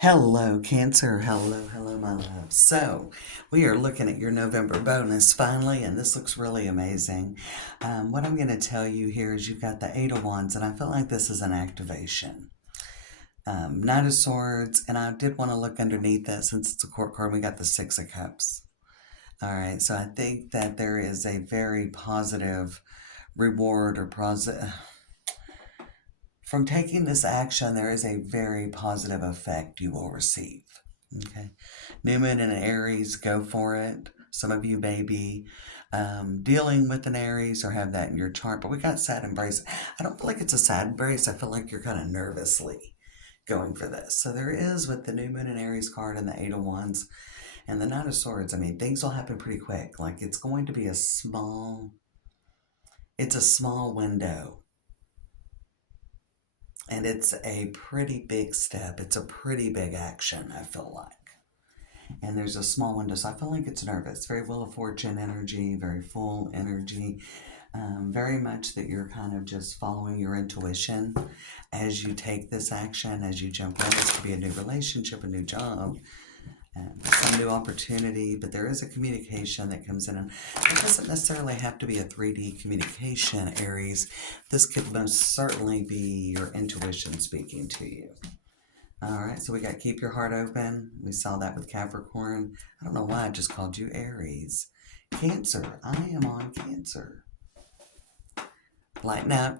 Hello, Cancer. Hello, hello, my love. So, we are looking at your November bonus finally, and this looks really amazing. What I'm going to tell you here is you've got the Eight of Wands, and I feel like this is an activation. Knight of Swords, and I did want to look underneath that since it's a court card. We got the Six of Cups. All right, so I think that there is a very positive reward or from taking this action, there is a very positive effect you will receive. Okay. New Moon in Aries, go for it. Some of you may be dealing with an Aries or have that in your chart, but we got sad embrace. I don't feel like it's a sad embrace. I feel like you're kind of nervously going for this. So there is with the New Moon in Aries card and the Eight of Wands and the Knight of Swords. I mean, things will happen pretty quick. Like it's going to be it's a small window. And it's a pretty big step. It's a pretty big action, I feel like. And there's a small window, so I feel like it's nervous. Very Wheel of Fortune energy, very full energy. Very much that you're kind of just following your intuition as you take this action, as you jump in. This could be a new relationship, a new job, some new opportunity, but there is a communication that comes in. And it doesn't necessarily have to be a 3D communication, Aries. This could most certainly be your intuition speaking to you. All right, so we got keep your heart open. We saw that with Capricorn. I don't know why I just called you Aries. Cancer, I am on Cancer. Lighten up.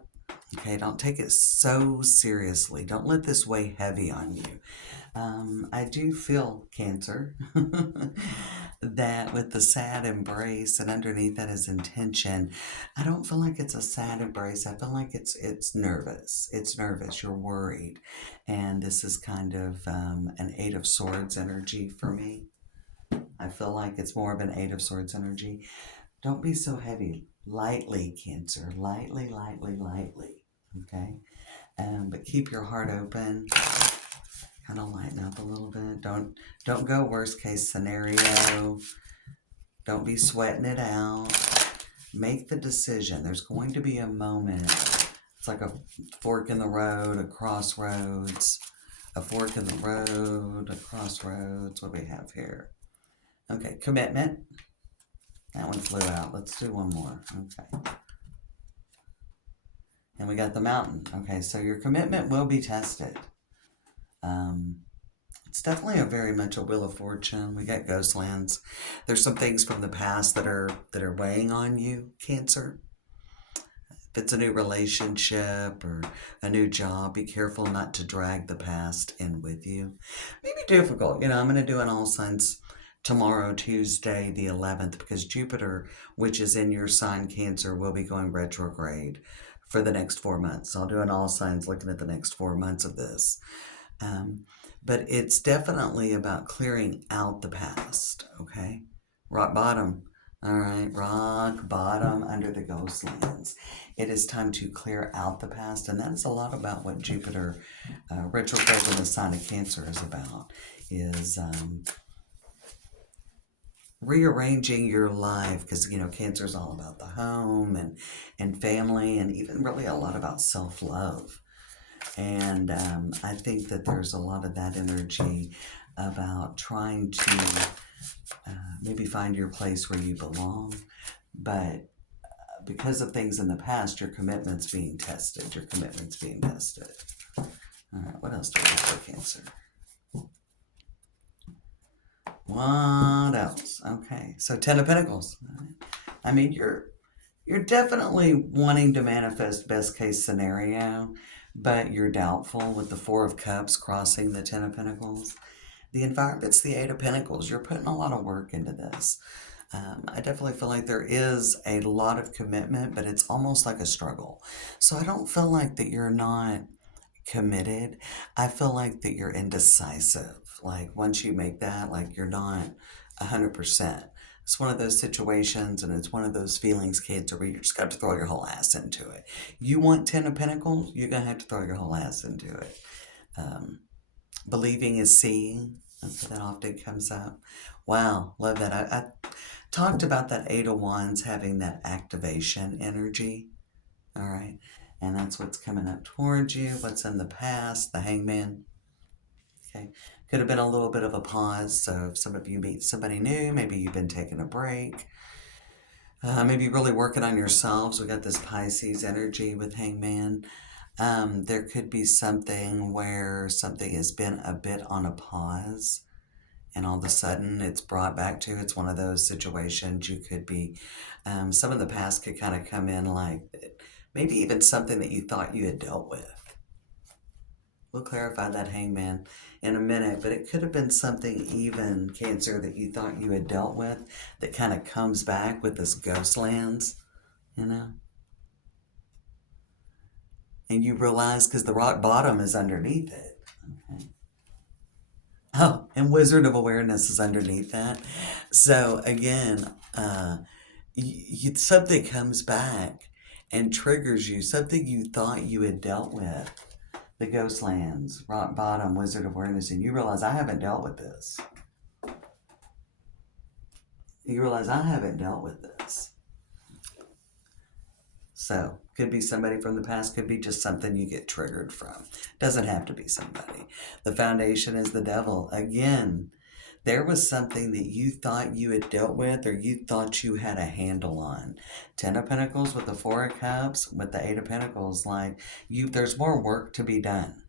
Okay, don't take it so seriously. Don't let this weigh heavy on you. I do feel, Cancer, that with the sad embrace and underneath that is intention. I don't feel like it's a sad embrace. I feel like it's nervous. It's nervous. You're worried, and this is kind of an Eight of Swords energy for me. I feel like it's more of an Eight of Swords energy. Don't be so heavy. Lightly, Cancer. Lightly, lightly, lightly. Okay, but keep your heart open. Kind of lighten up a little bit. Don't go worst case scenario. Don't be sweating it out. Make the decision. There's going to be a moment. It's like a fork in the road, a crossroads. A fork in the road, a crossroads. What do we have here? Okay, commitment. That one flew out. Let's do one more. Okay. And we got the mountain. Okay, so your commitment will be tested. It's definitely a very much a Wheel of Fortune. We got ghost lands. There's some things from the past that are weighing on you, Cancer. If it's a new relationship or a new job, be careful not to drag the past in with you. Maybe difficult. I'm going to do an all signs tomorrow, Tuesday, the 11th, because Jupiter, which is in your sign, Cancer, will be going retrograde for the next 4 months. So I'll do an all signs looking at the next 4 months of this. But it's definitely about clearing out the past, okay? Rock bottom. All right, rock bottom under the ghost lands. It is time to clear out the past, and that is a lot about what Jupiter retrograde in the sign of Cancer is about, is rearranging your life, because, Cancer is all about the home and family, and even really a lot about self-love. And I think that there's a lot of that energy about trying to maybe find your place where you belong. But because of things in the past, your commitment's being tested. Your commitment's being tested. All right, what else do we have for Cancer? What else? Okay, so Ten of Pentacles. I mean, you're definitely wanting to manifest best case scenario, but you're doubtful with the Four of Cups crossing the Ten of Pentacles. The environment's the Eight of Pentacles. You're putting a lot of work into this. I definitely feel like there is a lot of commitment, but it's almost like a struggle. So I don't feel like that you're not committed. I feel like that you're indecisive. Like once you make that, like you're not 100%. It's one of those situations, and it's one of those feelings, Cancer, where you just got to throw your whole ass into it. You want Ten of Pentacles, you're going to have to throw your whole ass into it. Believing is seeing. That often comes up. Wow, love that. I talked about that Eight of Wands having that activation energy. All right. And that's what's coming up towards you. What's in the past, the Hangman. Okay. Could have been a little bit of a pause. So if some of you meet somebody new, maybe you've been taking a break. Maybe really working on yourselves. We got this Pisces energy with Hangman. There could be something where something has been a bit on a pause and all of a sudden it's brought back to. It's one of those situations you could be, some of the past could kind of come in like maybe even something that you thought you had dealt with. We'll clarify that, Hangman, in a minute, but it could have been something even, Cancer, that you thought you had dealt with that kind of comes back with this ghost lands, you know? And you realize because the rock bottom is underneath it. Okay. Oh, and Wizard of Awareness is underneath that. So again, something comes back and triggers you, something you thought you had dealt with. The ghost lands, rock bottom, Wizard of Awareness, and you realize I haven't dealt with this. You realize I haven't dealt with this. So, could be somebody from the past, could be just something you get triggered from. Doesn't have to be somebody. The foundation is the devil. Again, there was something that you thought you had dealt with or you thought you had a handle on. Ten of Pentacles with the Four of Cups, with the Eight of Pentacles, like there's more work to be done.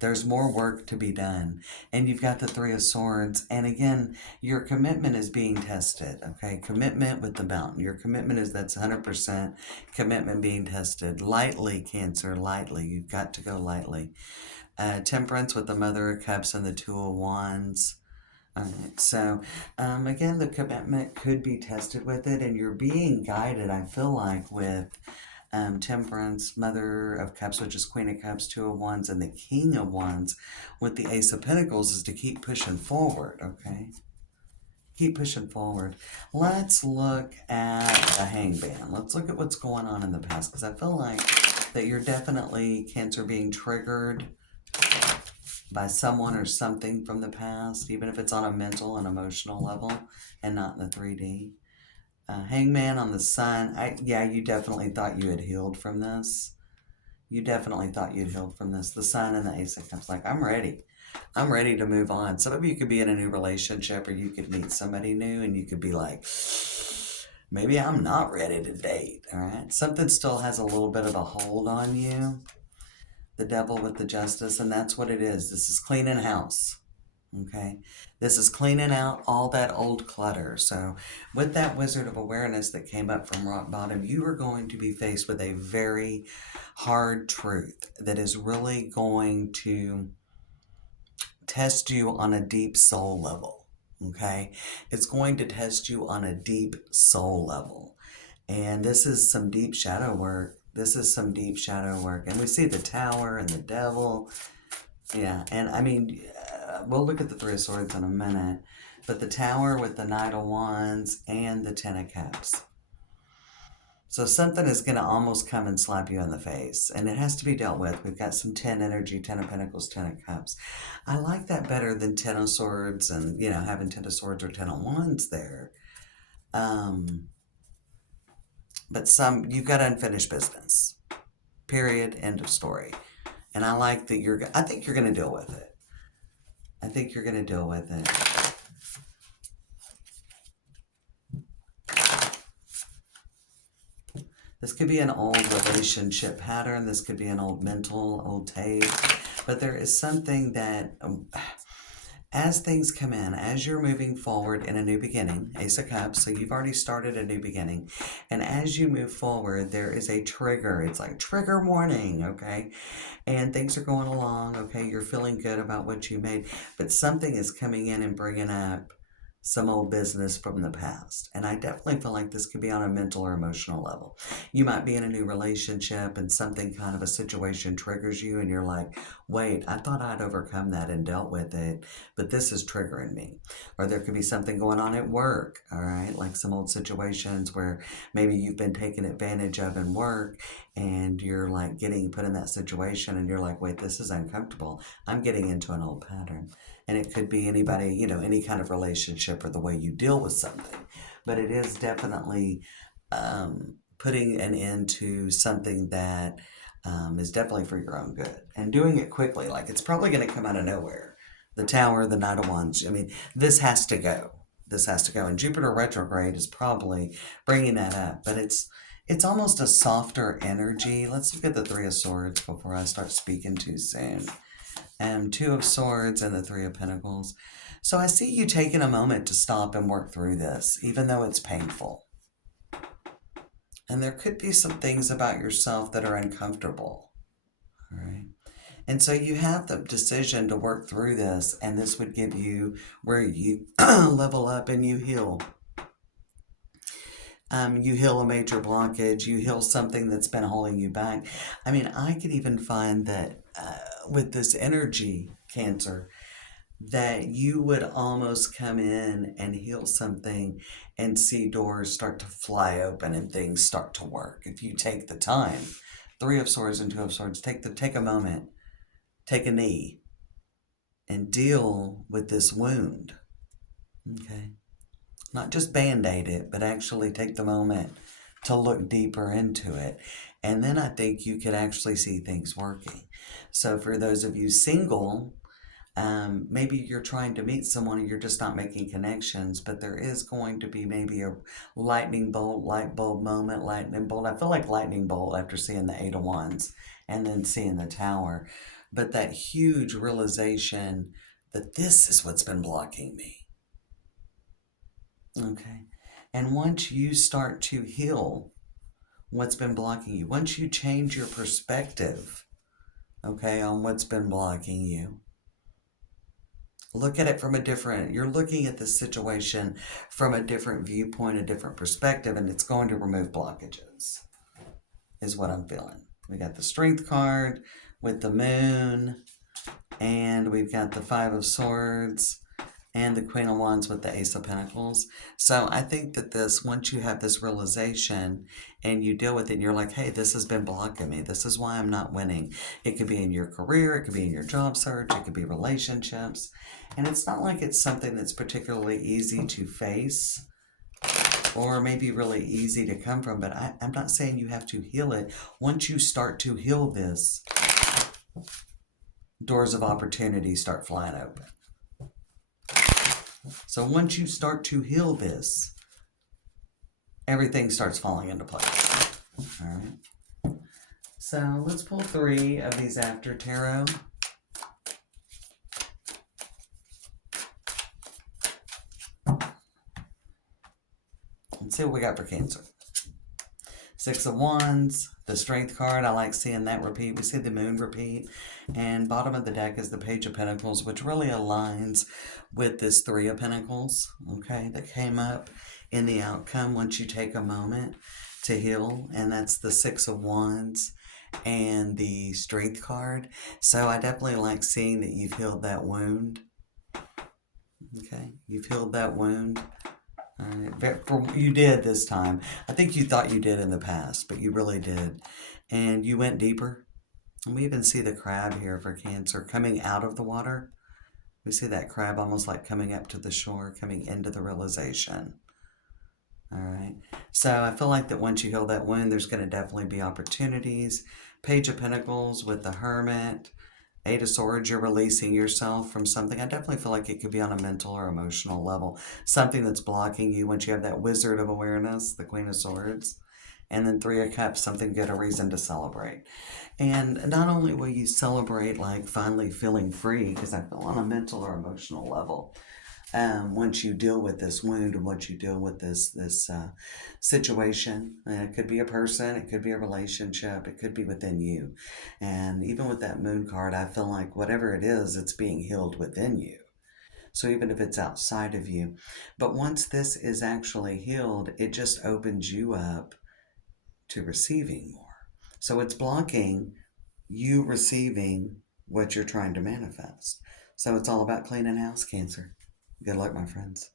There's more work to be done. And you've got the Three of Swords. And again, your commitment is being tested. Okay. Commitment with the Mountain. Your commitment is that's 100% commitment being tested. Lightly, Cancer, lightly. You've got to go lightly. Temperance with the Mother of Cups and the Two of Wands. All right. So, again, the commitment could be tested with it. And you're being guided, I feel like, with Temperance, Mother of Cups, which is Queen of Cups, Two of Wands, and the King of Wands with the Ace of Pentacles is to keep pushing forward, okay? Keep pushing forward. Let's look at the Hangman. Let's look at what's going on in the past, because I feel like that you're definitely, Cancer, being triggered by someone or something from the past, even if it's on a mental and emotional level and not in the 3D. Hangman on the Sun. Yeah, you definitely thought you had healed from this. You definitely thought you'd healed from this. The Sun and the Ace of Cups. Like, I'm ready. I'm ready to move on. Some of you could be in a new relationship or you could meet somebody new and you could be like, maybe I'm not ready to date. All right. Something still has a little bit of a hold on you. The Devil with the Justice. And that's what it is. This is cleaning house. Okay, this is cleaning out all that old clutter. So with that Wizard of Awareness that came up from rock bottom, you are going to be faced with a very hard truth that is really going to test you on a deep soul level. Okay, it's going to test you on a deep soul level. And this is some deep shadow work. This is some deep shadow work. And we see the Tower and the Devil. Yeah, and I mean, we'll look at the Three of Swords in a minute, but the Tower with the Knight of Wands and the Ten of Cups. So something is going to almost come and slap you in the face, and it has to be dealt with. We've got some 10 energy, 10 of Pentacles, 10 of Cups. I like that better than 10 of Swords and, you know, having 10 of Swords or 10 of Wands there. But you've got unfinished business. Period. End of story. And I like that I think you're going to deal with it. I think you're going to deal with it. This could be an old relationship pattern. This could be an old mental, old tape. But there is something that, as things come in, as you're moving forward in a new beginning, Ace of Cups, so you've already started a new beginning. And as you move forward, there is a trigger. It's like trigger warning, okay? And things are going along, okay? You're feeling good about what you made. But something is coming in and bringing up some old business from the past. And I definitely feel like this could be on a mental or emotional level. You might be in a new relationship and something kind of a situation triggers you and you're like, wait, I thought I'd overcome that and dealt with it, but this is triggering me. Or there could be something going on at work, all right? Like some old situations where maybe you've been taken advantage of in work and you're like getting put in that situation and you're like, wait, this is uncomfortable. I'm getting into an old pattern. And it could be anybody, you know, any kind of relationship or the way you deal with something. But it is definitely putting an end to something that is definitely for your own good. And doing it quickly. Like it's probably going to come out of nowhere. The Tower, the Knight of Wands. I mean, this has to go. This has to go. And Jupiter retrograde is probably bringing that up, but it's almost a softer energy. Let's look at the Three of Swords before I start speaking too soon. Two of Swords and the Three of Pentacles. So I see you taking a moment to stop and work through this, even though it's painful. And there could be some things about yourself that are uncomfortable. All right. And so you have the decision to work through this, and this would give you where you level up and you heal. You heal a major blockage, you heal something that's been holding you back. I mean, I could even find that with this energy, Cancer, that you would almost come in and heal something and see doors start to fly open and things start to work. If you take the time, Three of Swords and Two of Swords, take a moment, take a knee, and deal with this wound. Okay. Not just band-aid it, but actually take the moment to look deeper into it. And then I think you could actually see things working. So for those of you single, maybe you're trying to meet someone and you're just not making connections, but there is going to be maybe a lightning bolt, light bulb moment, lightning bolt. I feel like lightning bolt after seeing the Eight of Wands and then seeing the Tower. But that huge realization that this is what's been blocking me. Okay. And once you start to heal what's been blocking you, once you change your perspective, okay, on what's been blocking you, look at it from you're looking at the situation from a different viewpoint, a different perspective, and it's going to remove blockages, is what I'm feeling. We got the Strength card with the Moon, and we've got the Five of Swords, and the Queen of Wands with the Ace of Pentacles. So I think that once you have this realization and you deal with it, and you're like, hey, this has been blocking me. This is why I'm not winning. It could be in your career. It could be in your job search. It could be relationships. And it's not like it's something that's particularly easy to face or maybe really easy to come from, but I'm not saying you have to heal it. Once you start to heal this, doors of opportunity start flying open. So once you start to heal this, everything starts falling into place. All right. So let's pull 3 of these after tarot. Let's see what we got for Cancer. Six of Wands, the Strength card. I like seeing that repeat. We see the Moon repeat. And bottom of the deck is the Page of Pentacles, which really aligns with this Three of Pentacles, okay, that came up in the outcome once you take a moment to heal. And that's the Six of Wands and the Strength card. So I definitely like seeing that you've healed that wound. Okay, you've healed that wound. All right. You did this time. I think you thought you did in the past, but you really did. And you went deeper. And we even see the crab here for Cancer coming out of the water. We see that crab almost like coming up to the shore, coming into the realization. All right. So I feel like that once you heal that wound, there's going to definitely be opportunities. Page of Pentacles with the Hermit. Eight of Swords, you're releasing yourself from something. I definitely feel like it could be on a mental or emotional level. Something that's blocking you once you have that Wizard of Awareness, the Queen of Swords. And then Three of Cups, something good, a reason to celebrate. And not only will you celebrate like finally feeling free, because I feel on a mental or emotional level, once you deal with this wound and once you deal with this situation. It could be a person, it could be a relationship, it could be within you. And even with that Moon card, I feel like whatever it is, it's being healed within you. So even if it's outside of you. But once this is actually healed, it just opens you up to receiving more. So it's blocking you receiving what you're trying to manifest. So it's all about cleaning house, Cancer. Good luck, my friends.